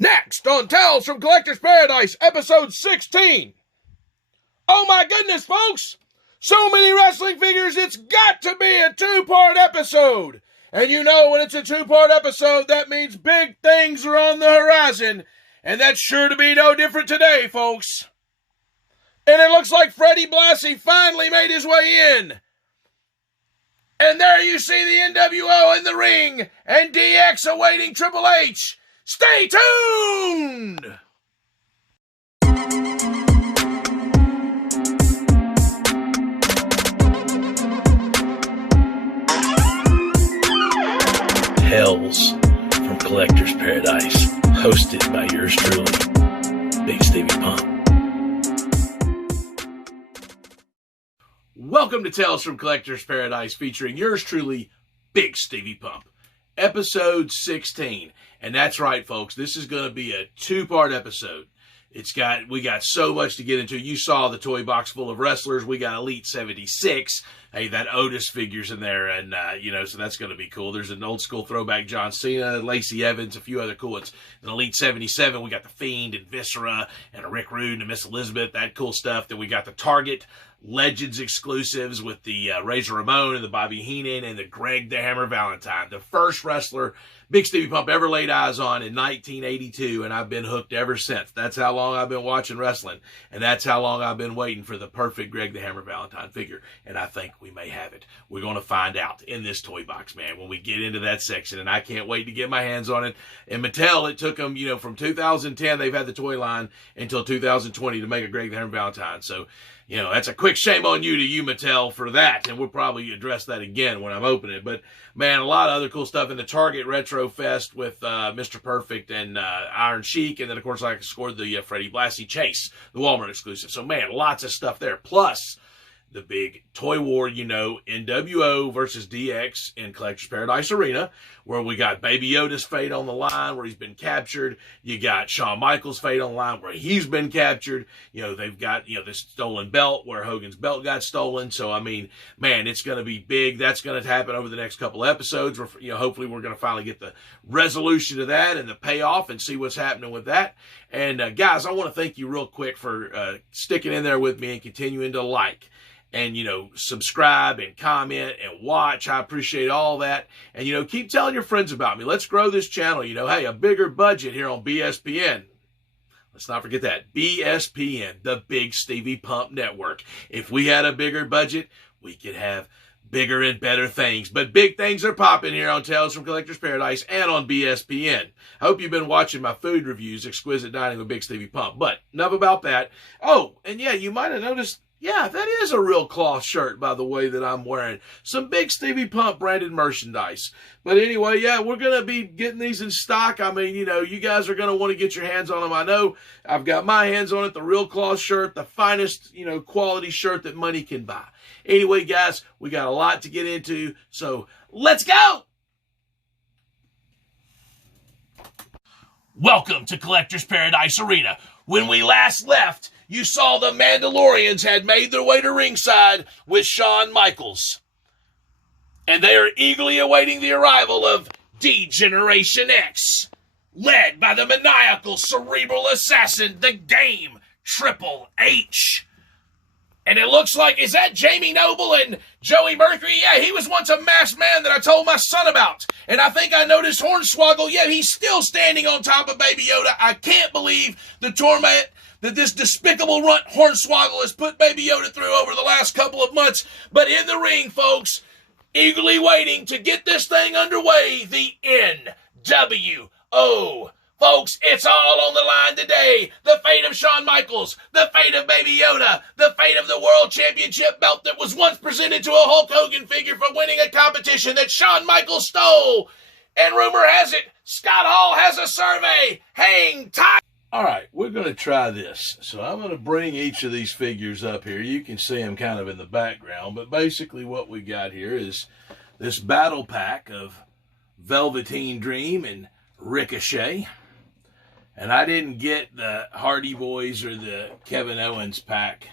Next on Tales from Collector's Paradise, episode 16. Oh my goodness, folks! So many wrestling figures, it's got to be a two-part episode. And you know when it's a two-part episode, that means big things are on the horizon. And that's sure to be no different today, folks. And it looks like Freddie Blassie finally made his way in. And there you see the N.W.O in the ring, and DX awaiting Triple H. Stay tuned! Tales from Collector's Paradise, hosted by yours truly, Bigsteviepump. Welcome to Tales from Collector's Paradise, featuring yours truly, Bigsteviepump, episode 16. And that's right, folks, this is going to be a two-part episode. We got so much to get into. You saw the toy box full of wrestlers. We got Elite 76. Hey, that Otis figure's in there, and, so that's going to be cool. There's an old-school throwback John Cena, Lacey Evans, a few other cool ones. In Elite 77, we got the Fiend and Viscera and a Rick Rude and Miss Elizabeth, that cool stuff. Then we got the Target Legends exclusives with the Razor Ramon and the Bobby Heenan and the Greg the Hammer Valentine. The first wrestler Bigsteviepump ever laid eyes on in 1982, and I've been hooked ever since. That's how long I've been watching wrestling, and that's how long I've been waiting for the perfect Greg the Hammer Valentine figure, and I think we may have it. We're going to find out in this toy box, man, when we get into that section, and I can't wait to get my hands on it. And Mattel, it took them, from 2010, they've had the toy line, until 2020 to make a Greg the Hammer Valentine, so that's a quick shame on you, Mattel, for that. And we'll probably address that again when I'm opening it. But, man, a lot of other cool stuff in the Target Retro Fest with Mr. Perfect and Iron Sheik. And then, of course, I scored the Freddie Blassie Chase, the Walmart exclusive. So, man, lots of stuff there. Plus, the big toy war, N.W.O versus DX in Collector's Paradise Arena, where we got Baby Yoda's fate on the line, where he's been captured. You got Shawn Michaels' fate on the line, where he's been captured. They've got, this stolen belt, where Hogan's belt got stolen. So, man, it's going to be big. That's going to happen over the next couple of episodes. Hopefully we're going to finally get the resolution to that and the payoff and see what's happening with that. And, guys, I want to thank you real quick for sticking in there with me and continuing to like and, subscribe and comment and watch. I appreciate all that. And, keep telling your friends about me. Let's grow this channel. Hey, a bigger budget here on BSPN. Let's not forget that. BSPN, the Bigsteviepump Network. If we had a bigger budget, we could have bigger and better things. But big things are popping here on Tales from Collector's Paradise and on BSPN. I hope you've been watching my food reviews, Exquisite Dining with Bigsteviepump. But enough about that. Oh, and yeah, you might have noticed, yeah, that is a real cloth shirt, by the way, that I'm wearing. Some Bigsteviepump branded merchandise. But anyway, yeah, we're going to be getting these in stock. You guys are going to want to get your hands on them. I know I've got my hands on it, the real cloth shirt, the finest, quality shirt that money can buy. Anyway, guys, we got a lot to get into, so let's go! Welcome to Collector's Paradise Arena. When we last left, you saw the Mandalorians had made their way to ringside with Shawn Michaels. And they are eagerly awaiting the arrival of D-Generation X, led by the maniacal cerebral assassin, the Game Triple H. And it looks like, is that Jamie Noble and Joey Mercury? Yeah, he was once a masked man that I told my son about. And I think I noticed Hornswoggle, yeah, he's still standing on top of Baby Yoda. I can't believe the torment that this despicable runt Hornswoggle has put Baby Yoda through over the last couple of months. But in the ring, folks, eagerly waiting to get this thing underway, the N.W.O. Folks, it's all on the line today. The fate of Shawn Michaels, the fate of Baby Yoda, the fate of the World Championship belt that was once presented to a Hulk Hogan figure for winning a competition that Shawn Michaels stole. And rumor has it, Scott Hall has a survey. Hang tight. All right, we're going to try this. So I'm going to bring each of these figures up here. You can see them kind of in the background, but basically what we got here is this battle pack of Velveteen Dream and Ricochet. And I didn't get the Hardy Boys or the Kevin Owens pack.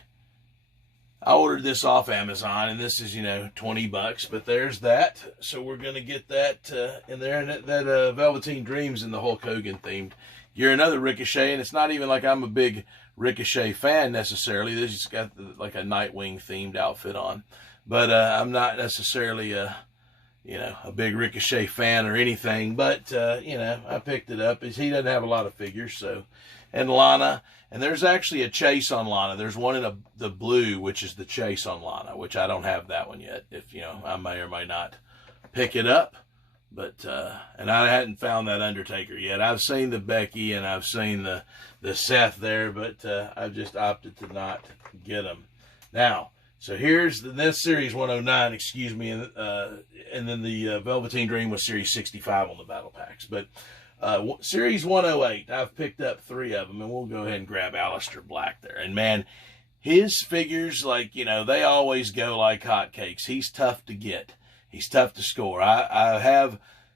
I ordered this off Amazon, and this is, you know, $20, but there's that. So we're going to get that in there. And that Velveteen Dreams in the Hulk Hogan themed. You're another Ricochet, and it's not even like I'm a big Ricochet fan necessarily. This just got like a Nightwing themed outfit on. But I'm not necessarily a big Ricochet fan or anything. But, you know, I picked it up. He doesn't have a lot of figures, so. And Lana. And there's actually a chase on Lana. There's one in the blue, which is the chase on Lana, which I don't have that one yet. If, you know, I may or may not pick it up. But, and I hadn't found that Undertaker yet. I've seen the Becky and I've seen the Seth there, but I've just opted to not get them. Now, so here's this Series 109, excuse me, and then the Velveteen Dream was Series 65 on the Battle Packs. But Series 108, I've picked up 3 of them, and we'll go ahead and grab Aleister Black there. And man, his figures, like, you know, they always go like hotcakes. He's tough to get. He's tough to score.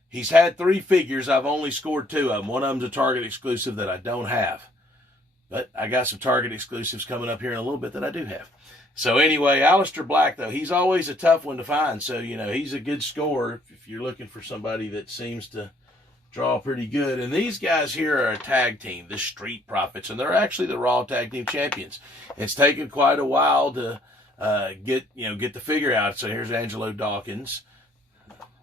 He's had 3 figures. I've only scored 2 of them. One of them's a Target exclusive that I don't have. But I got some Target exclusives coming up here in a little bit that I do have. So anyway, Aleister Black, though, he's always a tough one to find. So, you know, he's a good scorer if you're looking for somebody that seems to draw pretty good. And these guys here are a tag team, the Street Profits, and they're actually the Raw Tag Team Champions. It's taken quite a while to get the figure out. So here's Angelo Dawkins.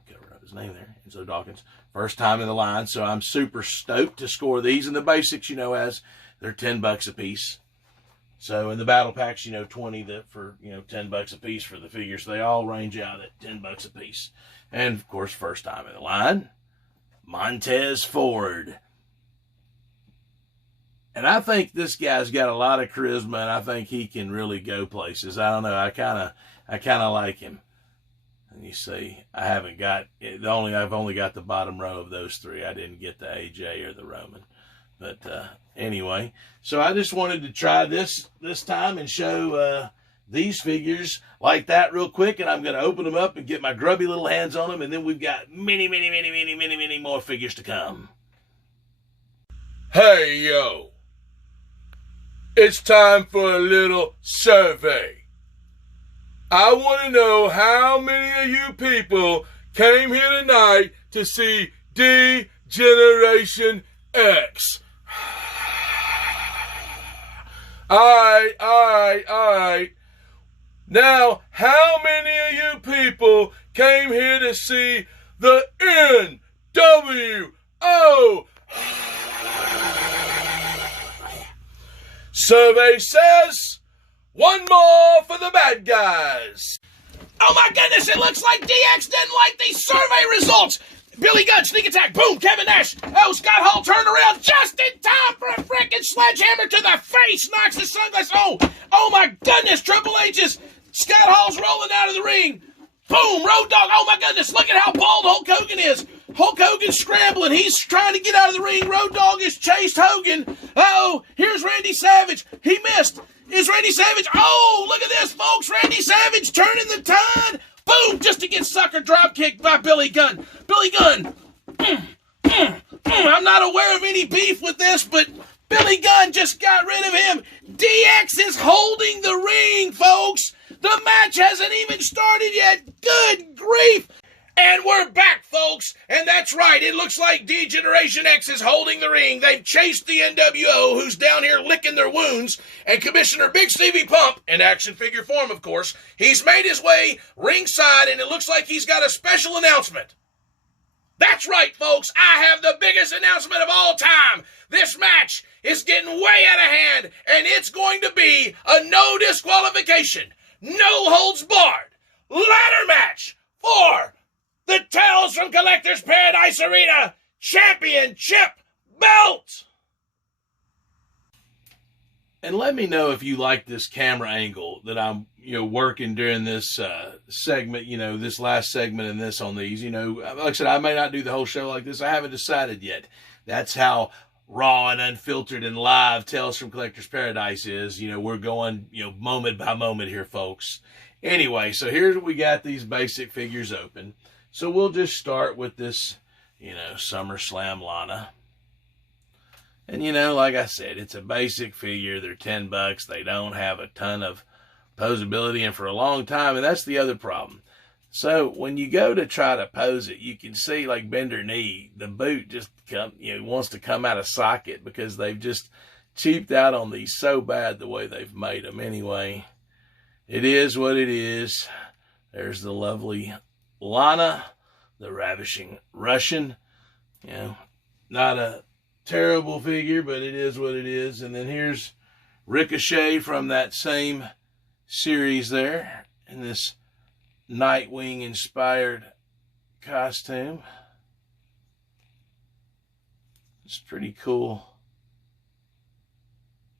Cover up his name there, Angelo Dawkins. First time in the line, so I'm super stoked to score these. And the basics, you know, as they're $10 a piece. So in the battle packs, you know, 20 for, you know, $10 a piece for the figures. So they all range out at $10 a piece. And of course, first time in the line, Montez Ford. And I think this guy's got a lot of charisma, and I think he can really go places. I don't know. I kind of like him. And you see, I've only got the bottom row of those 3. I didn't get the AJ or the Roman. But anyway, so I just wanted to try this time and show these figures like that real quick, and I'm going to open them up and get my grubby little hands on them, and then we've got many more figures to come. Hey, yo. It's time for a little survey. I want to know how many of you people came here tonight to see D-Generation X. All right. Now, how many of you people came here to see the N.W.O? Survey says 1 more for the bad guys. Oh my goodness, it looks like DX didn't like these survey results. Billy Gunn, sneak attack, boom, Kevin Nash. Oh, Scott Hall turned around just in time for a frickin' sledgehammer to the face. Knocks the sunglasses. Oh my goodness, Triple H's. Scott Hall's rolling out of the ring. Boom, Road Dogg. Oh my goodness, look at how bald Hulk Hogan is. Hulk Hogan's scrambling. He's trying to get out of the ring. Road Dogg has chased Hogan. Uh-oh, here's Randy Savage. He missed. Is Randy Savage? Oh, look at this, folks. Randy Savage turning the tide. Boom! Just to get sucker drop kicked by Billy Gunn. Billy Gunn. I'm not aware of any beef with this, but Billy Gunn just got rid of him. DX is holding the ring, folks. The match hasn't even started yet. Good grief. And we're back, folks. And that's right. It looks like D-Generation X is holding the ring. They've chased the N.W.O, who's down here licking their wounds. And Commissioner Bigsteviepump, in action figure form, of course, he's made his way ringside, and it looks like he's got a special announcement. That's right, folks. I have the biggest announcement of all time. This match is getting way out of hand, and it's going to be a no disqualification, no holds barred ladder match for the Tales from Collector's Paradise Arena Championship belt. And let me know if you like this camera angle that I'm, working during this segment, this last segment and this on these. Like I said, I may not do the whole show like this. I haven't decided yet. That's how raw and unfiltered and live Tales from Collector's Paradise is. We're going, moment by moment here, folks. Anyway, so here we got these basic figures open. So we'll just start with this, SummerSlam Lana. And, like I said, it's a basic figure. They're $10. They don't have a ton of posability, and for a long time, and that's the other problem. So when you go to try to pose it, you can see like bender knee, the boot just wants to come out of socket because they've just cheaped out on these so bad the way they've made them. Anyway, it is what it is. There's the lovely Lana, the ravishing Russian. Not a terrible figure, but it is what it is. And then here's Ricochet from that same series there in this Nightwing inspired costume. It's a pretty cool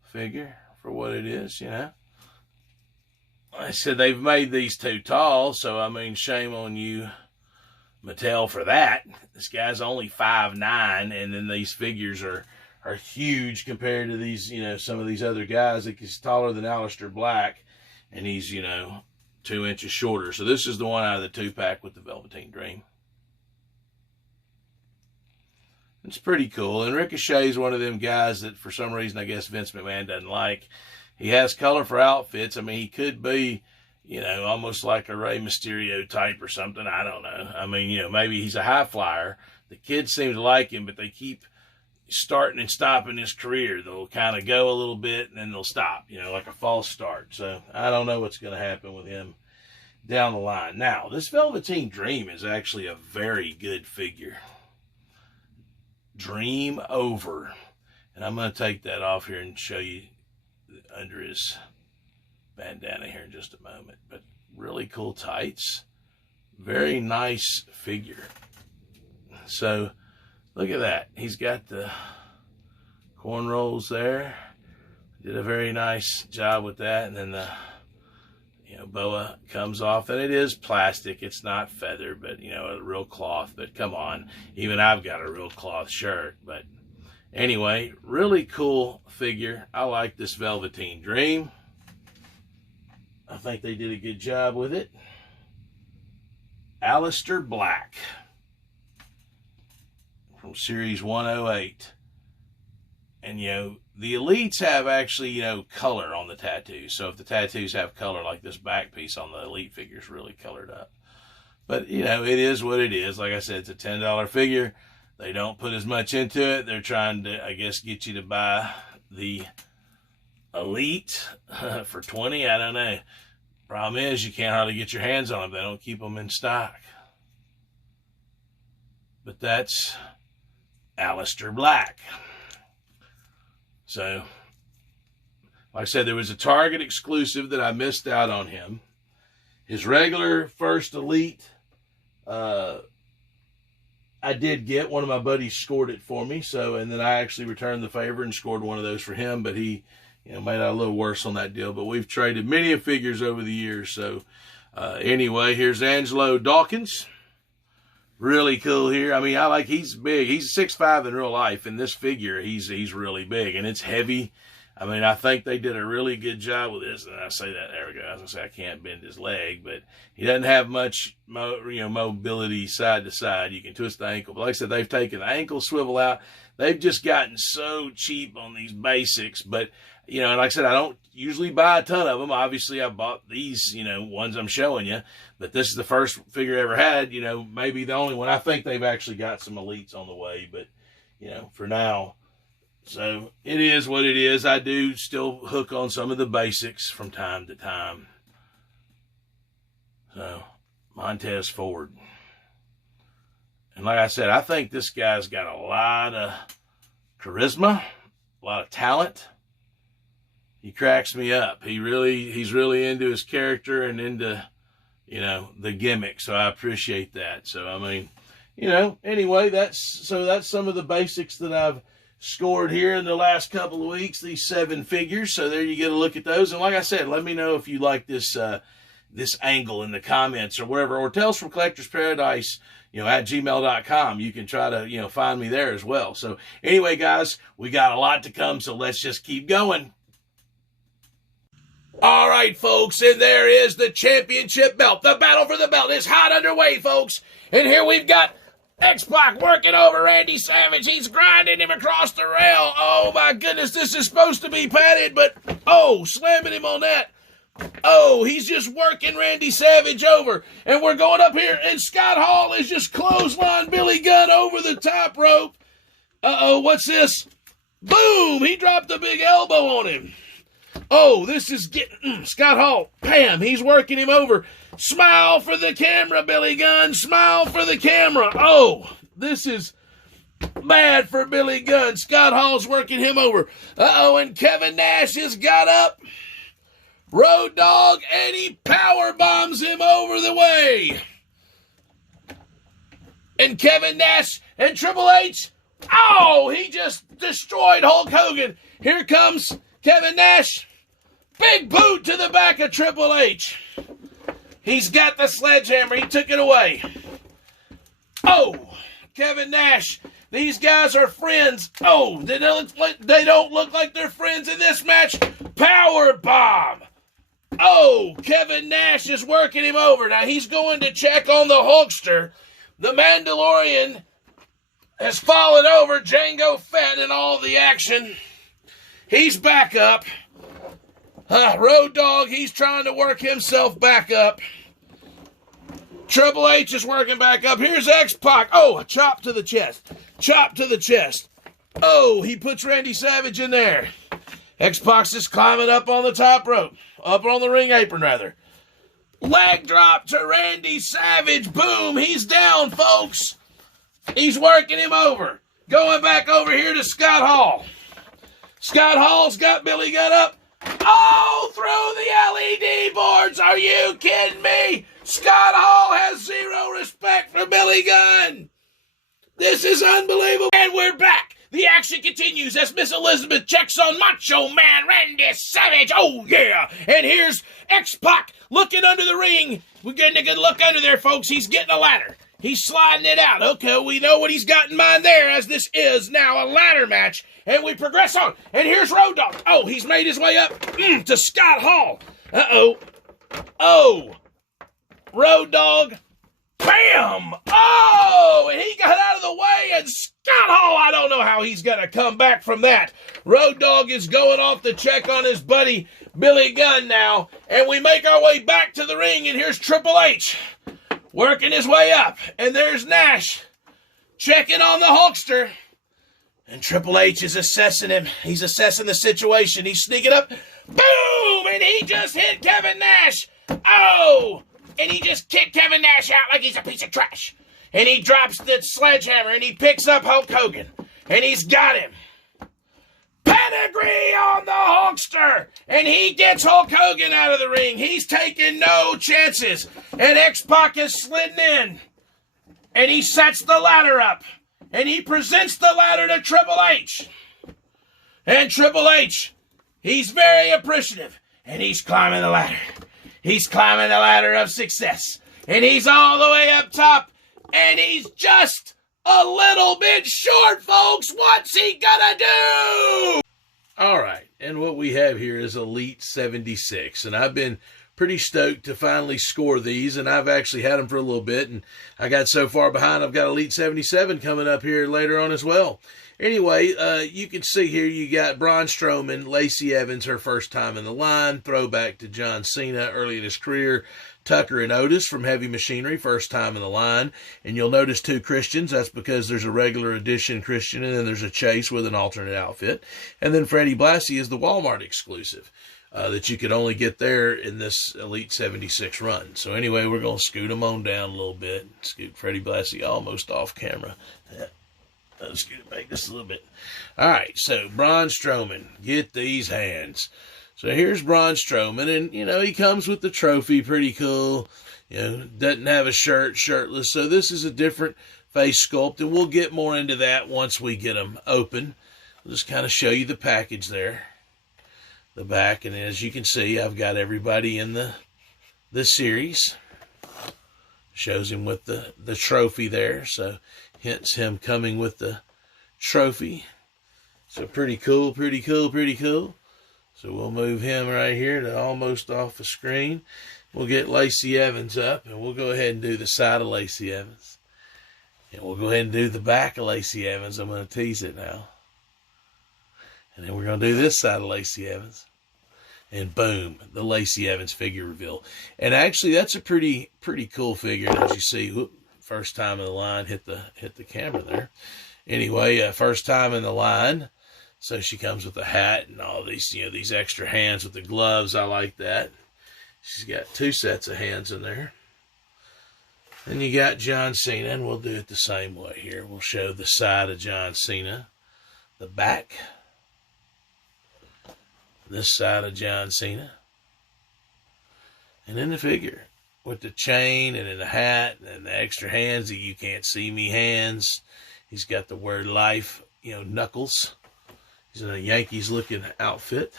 figure for what it is, Like I said, they've made these too tall, so I mean, shame on you, Mattel, for that. This guy's only 5'9", and then these figures are huge compared to these, some of these other guys. He's taller than Aleister Black, and he's, 2 inches shorter. So this is the one out of the 2-pack with the Velveteen Dream. It's pretty cool. And Ricochet's one of them guys that for some reason I guess Vince McMahon doesn't like. He has color for outfits. I mean, he could be, almost like a Rey Mysterio type or something. I don't know. I mean, maybe he's a high flyer. The kids seem to like him, but they keep starting and stopping his career. They'll kind of go a little bit and then they'll stop, like a false start. So I don't know what's going to happen with him down the line. Now, this Velveteen Dream is actually a very good figure. Dream over. And I'm going to take that off here and show you under his bandana here in just a moment. But really cool tights. Very nice figure. So, look at that. He's got the cornrows there. Did a very nice job with that. And then the boa comes off. And it is plastic. It's not feather, but, a real cloth. But come on. Even I've got a real cloth shirt. But anyway, really cool figure. I like this Velveteen Dream. I think they did a good job with it. Aleister Black from Series 108. And, the Elites have actually, color on the tattoos. So if the tattoos have color, like this back piece on the Elite figure is really colored up. But, it is what it is. Like I said, it's a $10 figure. They don't put as much into it. They're trying to, I guess, get you to buy the Elite for $20. I don't know. Problem is, you can't hardly get your hands on them. They don't keep them in stock. But that's Aleister Black. So, like I said, there was a Target exclusive that I missed out on him. His regular first Elite, I did get. One of my buddies scored it for me. So, and then I actually returned the favor and scored one of those for him. But he, made out a little worse on that deal. But we've traded many of figures over the years. So, anyway, here's Angelo Dawkins. Really cool here. I mean, he's big. He's 6'5" in real life. In this figure, he's really big. And it's heavy. I mean, I think they did a really good job with this. And I say that, there we go. I was going to say I can't bend his leg. But he doesn't have much, mobility side to side. You can twist the ankle. But like I said, they've taken the ankle swivel out. They've just gotten so cheap on these basics. But, and like I said, I don't usually buy a ton of them. Obviously, I bought these, ones I'm showing you. But this is the first figure I ever had, maybe the only one. I think they've actually got some Elites on the way. But, for now. So, it is what it is. I do still hook on some of the basics from time to time. So, Montez Ford. And like I said, I think this guy's got a lot of charisma, a lot of talent. He cracks me up. He's really into his character and into, the gimmick. So I appreciate that. So, I mean, anyway, that's some of the basics that I've scored here in the last couple of weeks, these 7 figures. So there you get a look at those. And like I said, let me know if you like this, this angle in the comments or wherever, or Tales from Collector's Paradise, at gmail.com. You can try to, find me there as well. So anyway, guys, we got a lot to come. So let's just keep going. All right, folks, and there is the championship belt. The battle for the belt is hot underway, folks. And here we've got X-Pac working over Randy Savage. He's grinding him across the rail. Oh, my goodness, this is supposed to be padded, but, slamming him on that. Oh, he's just working Randy Savage over. And we're going up here, and Scott Hall is just clotheslined Billy Gunn over the top rope. Uh-oh, what's this? Boom! He dropped a big elbow on him. Oh, this is getting... Scott Hall, bam, he's working him over. Smile for the camera, Billy Gunn. Smile for the camera. Oh, this is bad for Billy Gunn. Scott Hall's working him over. Uh-oh, and Kevin Nash has got up. Road Dogg, and he power bombs him over the way. And Kevin Nash and Triple H, oh, he just destroyed Hulk Hogan. Here comes Kevin Nash. Big boot to the back of Triple H. He's got the sledgehammer. He took it away. Oh, Kevin Nash. These guys are friends. Oh, they don't look like they're friends in this match. Power bomb. Oh, Kevin Nash is working him over. Now he's going to check on the Hulkster. The Mandalorian has fallen over Jango Fett in all the action. He's back up. Road Dogg, he's trying to work himself back up. Triple H is working back up. Here's X-Pac. Oh, a chop to the chest. Chop to the chest. Oh, he puts Randy Savage in there. X-Pac's just climbing up on the top rope. Up on the ring apron, rather. Leg drop to Randy Savage. Boom, he's down, folks. He's working him over. Going back over here to Scott Hall. Scott Hall's got Billy Gunn up. Oh, through the LED boards. Are you kidding me? Scott Hall has zero respect for Billy Gunn. This is unbelievable. And we're back. The action continues as Miss Elizabeth checks on Macho Man Randy Savage. Oh, yeah. And here's X-Pac looking under the ring. We're getting a good look under there, folks. He's getting a ladder. He's sliding it out. Okay, we know what he's got in mind there, as this is now a ladder match. And we progress on. And here's Road Dogg. Oh, he's made his way up to Scott Hall. Uh-oh. Oh. Road Dogg. Bam! Oh! And he got out of the way, and Scott Hall, I don't know how he's going to come back from that. Road Dogg is going off to check on his buddy Billy Gunn now. And we make our way back to the ring, and here's Triple H working his way up. And there's Nash checking on the Hulkster. And Triple H is assessing him. He's assessing the situation. He's sneaking up. Boom! And he just hit Kevin Nash. Oh! And he just kicked Kevin Nash out like he's a piece of trash. And he drops the sledgehammer and he picks up Hulk Hogan. And he's got him. Pedigree on the Hulkster. And he gets Hulk Hogan out of the ring. He's taking no chances. And X-Pac is slidden in. And he sets the ladder up. And he presents the ladder to Triple H. And Triple H, he's very appreciative. And he's climbing the ladder. He's climbing the ladder of success. And he's all the way up top. And he's just a little bit short, folks. What's he gonna do? All right. And what we have here is Elite 76. And I've been pretty stoked to finally score these. And I've actually had them for a little bit. And I got so far behind, I've got Elite 77 coming up here later on as well. Anyway, you can see here you got Braun Strowman, Lacey Evans, her first time in the line, throwback to John Cena early in his career, Tucker and Otis from Heavy Machinery, first time in the line, and you'll notice two Christians. That's because there's a regular edition Christian, and then there's a Chase with an alternate outfit, and then Freddie Blassie is the Walmart exclusive that you could only get there in this Elite 76 run. So anyway, we're going to scoot them on down a little bit, scoot Freddie Blassie almost off camera. Let's get it back just a little bit. All right, so Braun Strowman, get these hands. So here's Braun Strowman, and, you know, he comes with the trophy, pretty cool. You know, doesn't have a shirt, shirtless. So this is a different face sculpt, and we'll get more into that once we get them open. I'll just kind of show you the package there, the back, and as you can see, I've got everybody in the series. Shows him with the trophy there, so hence him coming with the trophy. So pretty cool, pretty cool, pretty cool. So we'll move him right here to almost off the screen. We'll get Lacey Evans up, and we'll go ahead and do the side of Lacey Evans. And we'll go ahead and do the back of Lacey Evans. I'm going to tease it now. And then we're going to do this side of Lacey Evans. And boom, the Lacey Evans figure reveal. And actually, that's a pretty cool figure. As you see, whoop, first time in the line, hit the camera there. Anyway, first time in the line. So she comes with a hat and all these, these extra hands with the gloves. I like that. She's got 2 sets of hands in there. Then you got John Cena, and we'll do it the same way here. We'll show the side of John Cena, the back, this side of John Cena, and then the figure with the chain and then the hat and the extra hands, the you can't see me hands. He's got the word life, knuckles. He's in a Yankees-looking outfit.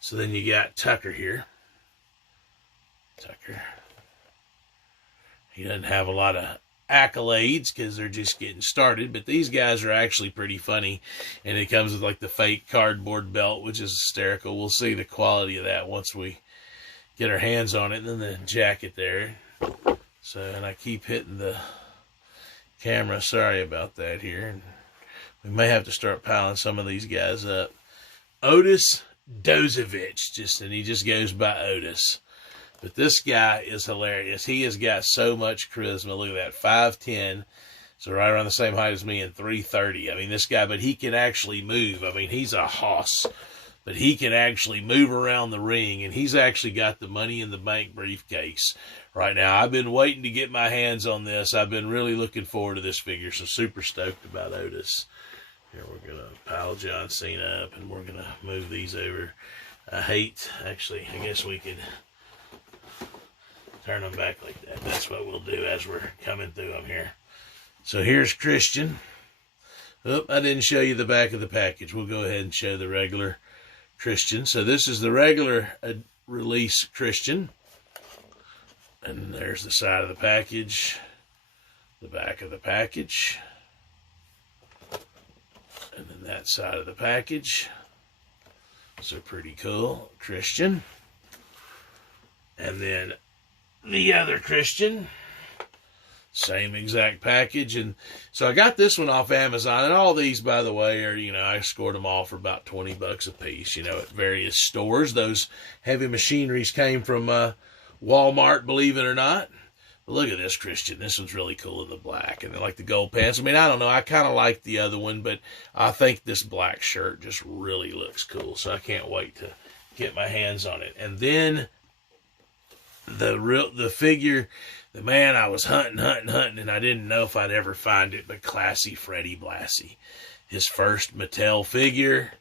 So then you got Tucker here. Tucker. He doesn't have a lot of accolades because they're just getting started, but these guys are actually pretty funny. And it comes with like the fake cardboard belt, which is hysterical. We'll see the quality of that once we get our hands on it. And then the jacket there. So, and I keep hitting the camera. Sorry about that here. We may have to start piling some of these guys up. Otis Dozovich, and he just goes by Otis. But this guy is hilarious. He has got so much charisma. Look at that, 5'10", so right around the same height as me, and 330. I mean, this guy, but he can actually move. I mean, he's a hoss, but he can actually move around the ring, and he's actually got the Money in the Bank briefcase right now. I've been waiting to get my hands on this. I've been really looking forward to this figure, so super stoked about Otis. Here, we're going to pile John Cena up, and we're going to move these over. I guess we could turn them back like that. That's what we'll do as we're coming through them here. So here's Christian. Oh, I didn't show you the back of the package. We'll go ahead and show the regular Christian. So this is the regular release Christian. And there's the side of the package, the back of the package, and then that side of the package. So pretty cool, Christian. And then the other Christian, same exact package. And so I got this one off Amazon, and all these, by the way, are, I scored them all for about $20 a piece, at various stores. Those heavy machineries came from Walmart, believe it or not. But look at this Christian. This one's really cool in the black, and like the gold pants. I mean, I don't know. I kind of like the other one, but I think this black shirt just really looks cool. So I can't wait to get my hands on it. And then the figure, the man I was hunting, and I didn't know if I'd ever find it, but Classy Freddie Blassie. His first Mattel figure.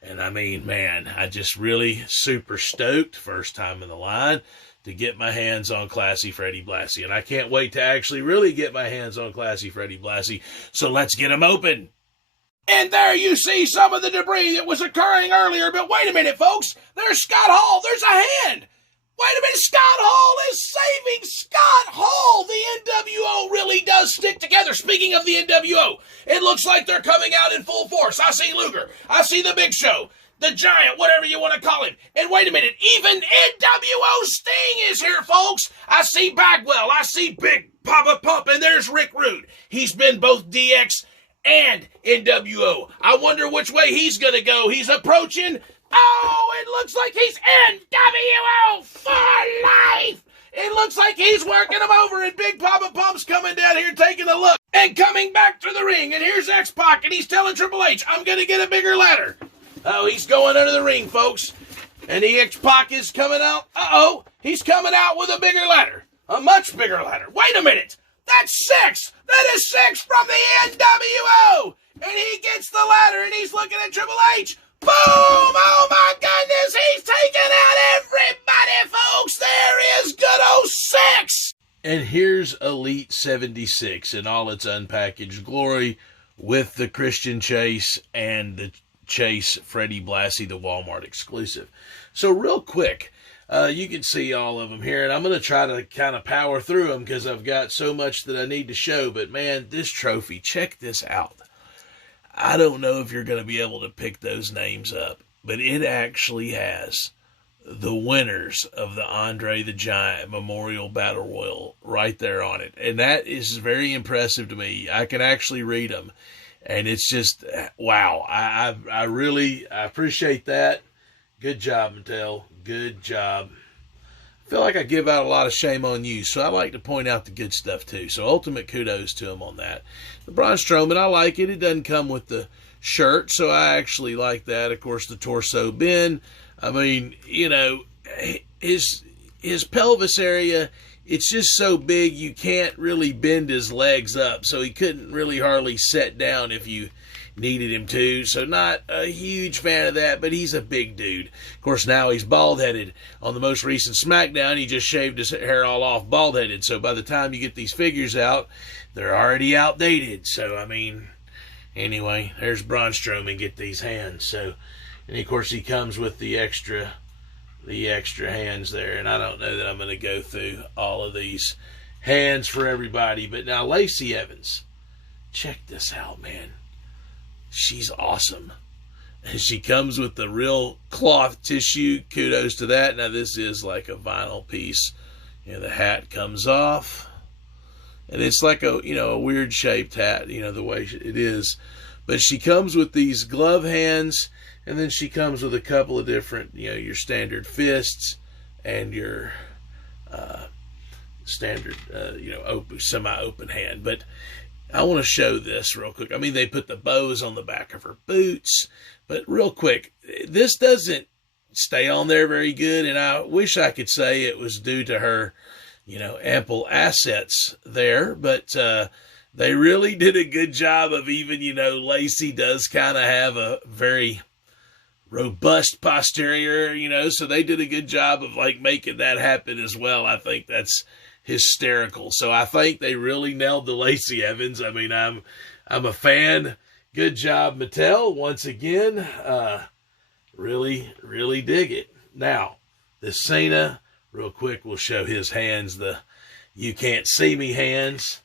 And I mean, man, I just really super stoked, first time in the line, to get my hands on Classy Freddie Blassie. And I can't wait to actually really get my hands on Classy Freddie Blassie. So let's get him open. And there you see some of the debris that was occurring earlier. But wait a minute, folks. There's Scott Hall. There's a hand. Wait a minute, Scott Hall is saving Scott Hall. The N.W.O. really does stick together. Speaking of the N.W.O., it looks like they're coming out in full force. I see Luger. I see the Big Show, the Giant, whatever you want to call him. And wait a minute, even N.W.O. Sting is here, folks. I see Bagwell. I see Big Papa Pump, and there's Rick Rude. He's been both DX and N.W.O. I wonder which way he's going to go. He's approaching. Oh, it looks like he's N.W.O. for life. It looks like he's working him over, and Big Papa Pump's coming down here taking a look and coming back to the ring. And here's X-Pac, and he's telling Triple H, I'm going to get a bigger ladder. Oh, he's going under the ring, folks. And the X-Pac is coming out. Uh-oh, he's coming out with a bigger ladder. A much bigger ladder. Wait a minute. That's 6. That is 6 from the N.W.O. And he gets the ladder, and he's looking at Triple H. Boom! Oh my goodness, he's taking out everybody, folks. There is good old 6. And here's Elite 76 in all its unpackaged glory with the Christian Chase and the Chase Freddie Blassie, the Walmart exclusive. So real quick, you can see all of them here, and I'm going to try to kind of power through them because I've got so much that I need to show. But man, this trophy, check this out. I don't know if you're going to be able to pick those names up, but it actually has the winners of the Andre the Giant Memorial Battle Royal right there on it. And that is very impressive to me. I can actually read them, and it's just, wow. I appreciate that. Good job, Mattel. Good job. I feel like I give out a lot of shame on you, so I like to point out the good stuff too. So ultimate kudos to him on that. The Braun Strowman, I like it. It doesn't come with the shirt, so I actually like that. Of course, the torso bend. I mean, you know, his pelvis area, it's just so big you can't really bend his legs up, so he couldn't really hardly sit down if you needed him to. So not a huge fan of that, but he's a big dude. Of course, now he's bald-headed. On the most recent SmackDown, he just shaved his hair all off bald-headed. So by the time you get these figures out, they're already outdated. So, I mean, anyway, there's Braun Strowman, get these hands. So, and of course, he comes with the extra hands there. And I don't know that I'm going to go through all of these hands for everybody. But now, Lacey Evans, check this out, man. She's awesome. And she comes with the real cloth tissue. Kudos to that. Now, this is like a vinyl piece. You know, the hat comes off. And it's like a, you know, a weird shaped hat, you know, the way it is. But she comes with these glove hands. And then she comes with a couple of different, you know, your standard fists and your standard, you know, open, semi-open hand. But I want to show this real quick. I mean, they put the bows on the back of her boots, but real quick, this doesn't stay on there very good, and I wish I could say it was due to her, you know, ample assets there, but they really did a good job of even, you know, Lacey does kind of have a very robust posterior, you know, so they did a good job of, like, making that happen as well. I think that's hysterical. So I think they really nailed the Lacey Evans. I mean, I'm a fan. Good job, Mattel. Once again, really, really dig it. Now, the Cena, real quick, we'll show his hands, the you can't see me hands.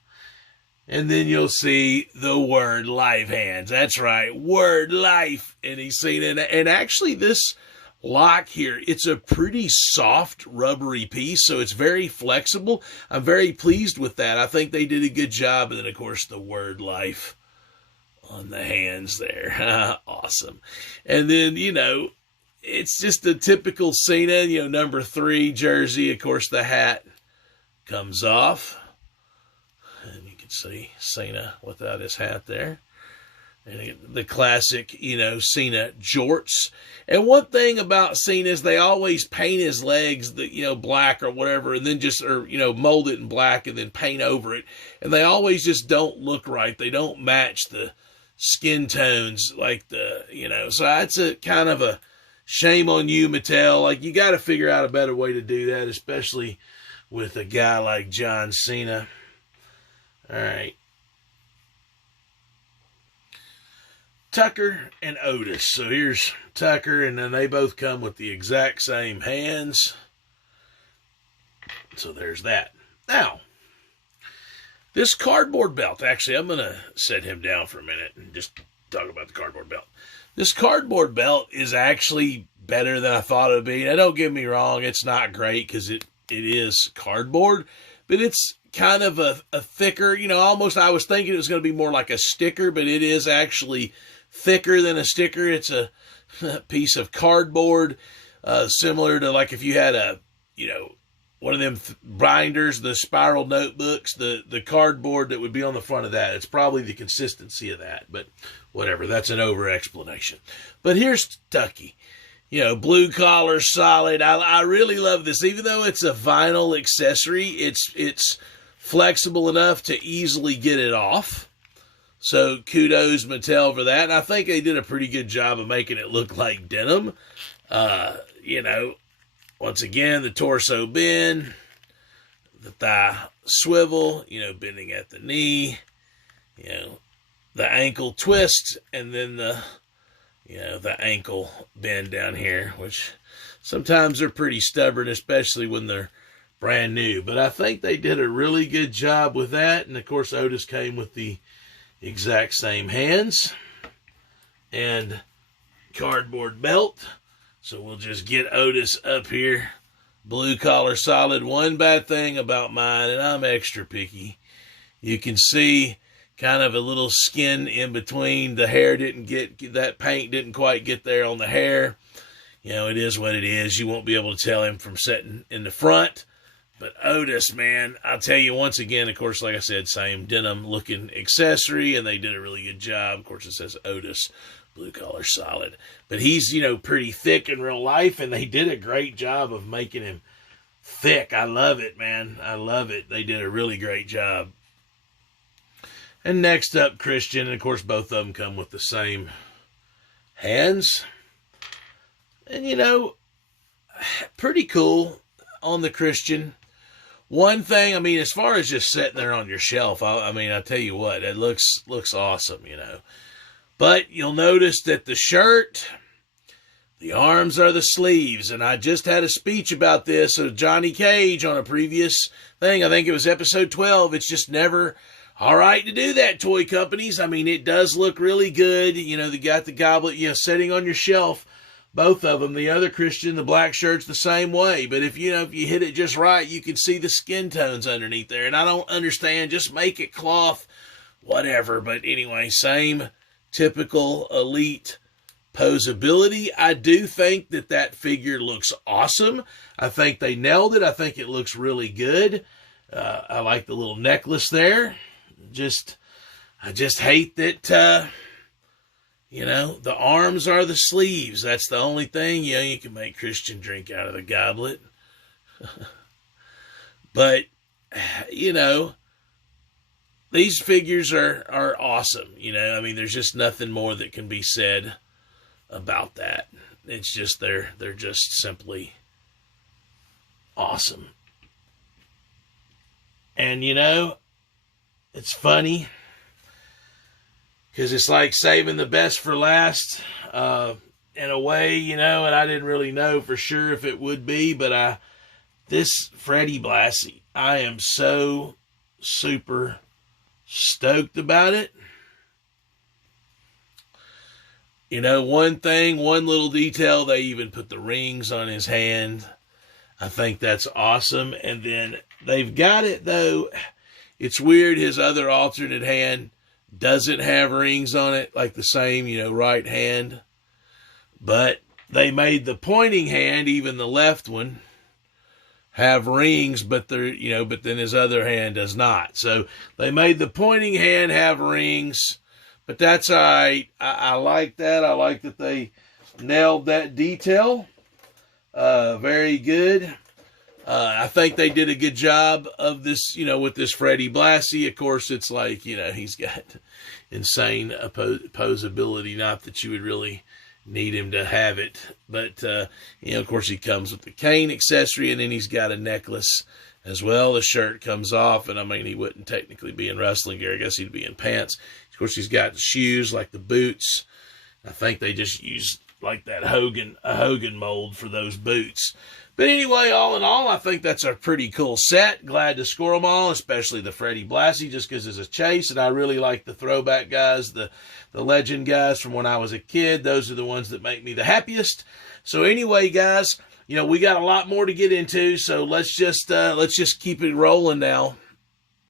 And then you'll see the word life hands. That's right, word life. And he's seen it. And actually, this lock here, it's a pretty soft rubbery piece, so it's very flexible. I'm very pleased with that. I think they did a good job. And then, of course, the word life on the hands there. Awesome. And then, you know, it's just a typical Cena, you know, number 3 jersey. Of course, the hat comes off, and you can see Cena without his hat there. And the classic, you know, Cena jorts. And one thing about Cena is they always paint his legs, you know, black or whatever, and then just, or, you know, mold it in black and then paint over it. And they always just don't look right. They don't match the skin tones like the, you know. So that's a kind of a shame on you, Mattel. Like, you got to figure out a better way to do that, especially with a guy like John Cena. All right. Tucker and Otis. So here's Tucker, and then they both come with the exact same hands. So there's that. Now, this cardboard belt. Actually, I'm going to set him down for a minute and just talk about the cardboard belt. This cardboard belt is actually better than I thought it would be. Now, don't get me wrong. It's not great because it is cardboard, but it's kind of a thicker, you know, almost I was thinking it was going to be more like a sticker, but it is actually thicker than a sticker. It's a piece of cardboard, similar to like if you had a, you know, one of them binders, the spiral notebooks, the cardboard that would be on the front of that. It's probably the consistency of that, but whatever. That's an over-explanation. But here's Tucky. You know, blue collar, solid. I really love this. Even though it's a vinyl accessory, it's flexible enough to easily get it off. So kudos Mattel for that. And I think they did a pretty good job of making it look like denim. You know, once again, the torso bend, the thigh swivel, you know, bending at the knee, you know, the ankle twist, and then the, you know, the ankle bend down here, which sometimes they're pretty stubborn, especially when they're brand new. But I think they did a really good job with that. And, of course, Otis came with the exact same hands and cardboard belt. So we'll just get Otis up here. Blue collar solid. One bad thing about mine, and I'm extra picky, you can see kind of a little skin in between. The hair didn't get, that paint didn't quite get there on the hair. it is what it is. You won't be able to tell him from sitting in the front. But Otis, man, I'll tell you once again, of course, like I said, same denim-looking accessory, and they did a really good job. Of course, it says Otis, blue-collar solid. But he's, pretty thick in real life, and they did a great job of making him thick. I love it, man. I love it. They did a really great job. And next up, Christian, and of course, both of them come with the same hands. And, pretty cool on the Christian. One thing, as far as just sitting there on your shelf, I tell you what, it looks awesome, But you'll notice that the shirt, the arms are the sleeves. And I just had a speech about this of Johnny Cage on a previous thing. I think it was episode 12. It's just never all right to do that, toy companies. It does look really good. They got the goblet, sitting on your shelf. Both of them, the other Christian, the black shirt's the same way. But if you hit it just right, you can see the skin tones underneath there. And I don't understand, just make it cloth, whatever. But anyway, same typical Elite posability. I do think that figure looks awesome. I think they nailed it. I think it looks really good. I like the little necklace there. I just hate that... the arms are the sleeves. That's the only thing. You can make Christian drink out of the goblet. But, these figures are awesome. There's just nothing more that can be said about that. It's just, they're just simply awesome. And, it's funny. Because it's like saving the best for last, in a way, and I didn't really know for sure if it would be, but this Freddie Blassie, I am so super stoked about it. One little detail, they even put the rings on his hand. I think that's awesome. And then they've got it, though. It's weird, his other alternate hand doesn't have rings on it, like the same, right hand. But they made the pointing hand, even the left one, have rings, but but then his other hand does not. So they made the pointing hand have rings, but that's all right. I like that. I like that they nailed that detail. Very good. I think they did a good job of this, with this Freddie Blassie. Of course, it's like, he's got insane posability. Not that you would really need him to have it. But, of course, he comes with the cane accessory, and then he's got a necklace as well. The shirt comes off, and, he wouldn't technically be in wrestling gear. I guess he'd be in pants. Of course, he's got shoes like the boots. I think they just used like that Hogan mold for those boots. But anyway, all in all, I think that's a pretty cool set. Glad to score them all, especially the Freddie Blassie, just because it's a chase. And I really like the throwback guys, the legend guys from when I was a kid. Those are the ones that make me the happiest. So anyway, guys, we got a lot more to get into. So let's just keep it rolling now.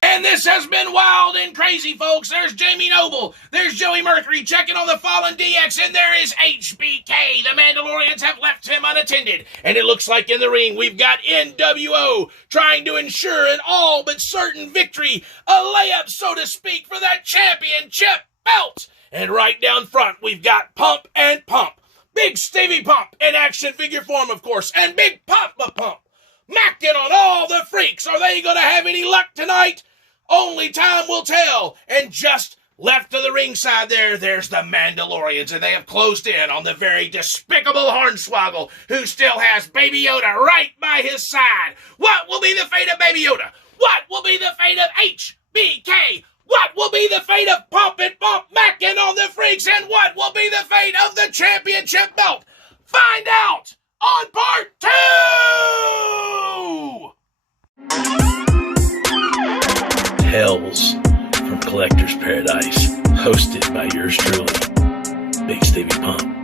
And this has been wild and crazy, folks. There's Jamie Noble. There's Joey Mercury checking on the fallen DX. And there is HBK. The Mandalorians have left him unattended. And it looks like in the ring, we've got N.W.O. trying to ensure an all but certain victory. A layup, so to speak, for that championship belt. And right down front, we've got Pump and Pump. Bigsteviepump in action figure form, of course. And Big Papa Pump. Macking on all the freaks. Are they going to have any luck tonight? Only time will tell. And just left to the ringside there's the Mandalorians, and they have closed in on the very despicable Hornswoggle, who still has Baby Yoda right by his side. What will be the fate of Baby Yoda? What will be the fate of HBK? What will be the fate of Pump and Pump macking on the freaks? And what will be the fate of the championship belt? Find out on part 2! Hells from Collector's Paradise, hosted by yours truly, Bigsteviepump.